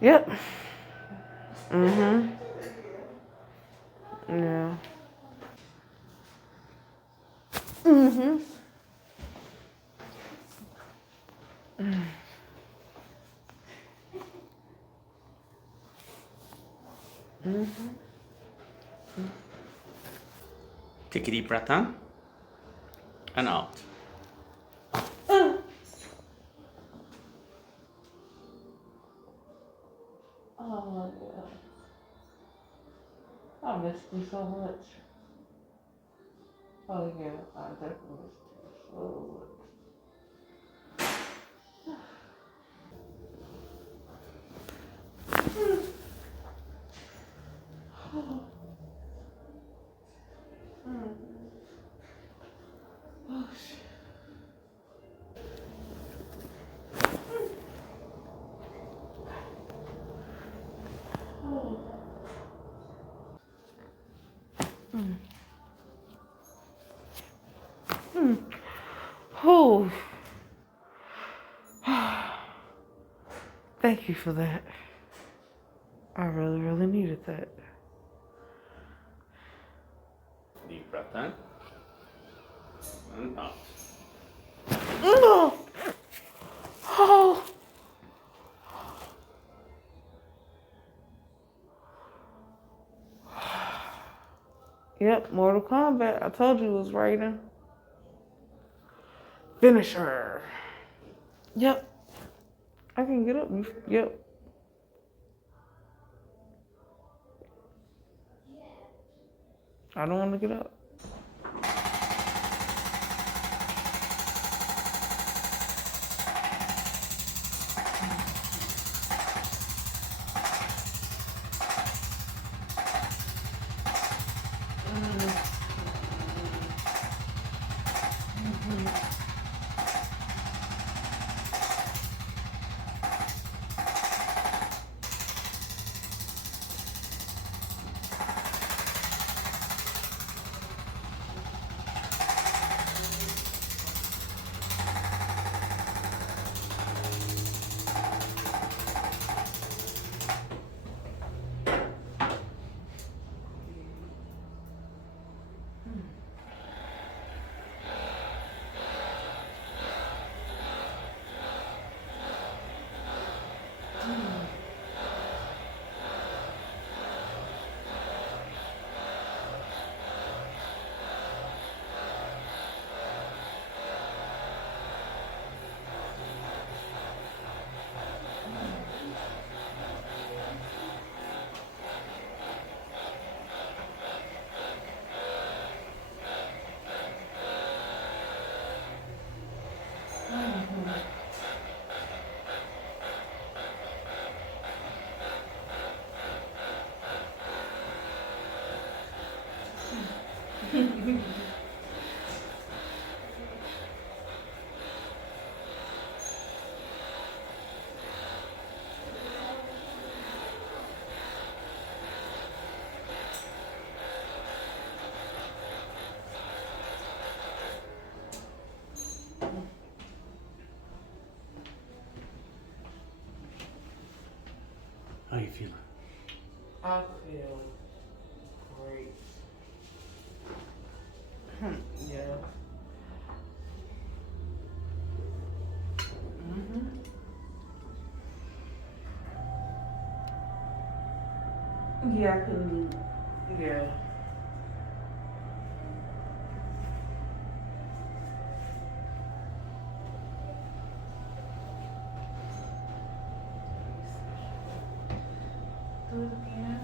Yep. Mm-hmm. Yeah. Mm-hmm. Take a deep breath in and out. Oh, yeah. I missed you so much. Oh, yeah. I definitely missed you so much. Oh, thank you for that. I really, really needed that. Deep breath in and out. No. Oh. Yep, Mortal Kombat. I told you it was Raiden. Finisher. Yep. I can get up. Yep. I don't want to get up. How you feeling? I feel great. Yeah. Yeah, I couldn't do. Yeah. Do it again.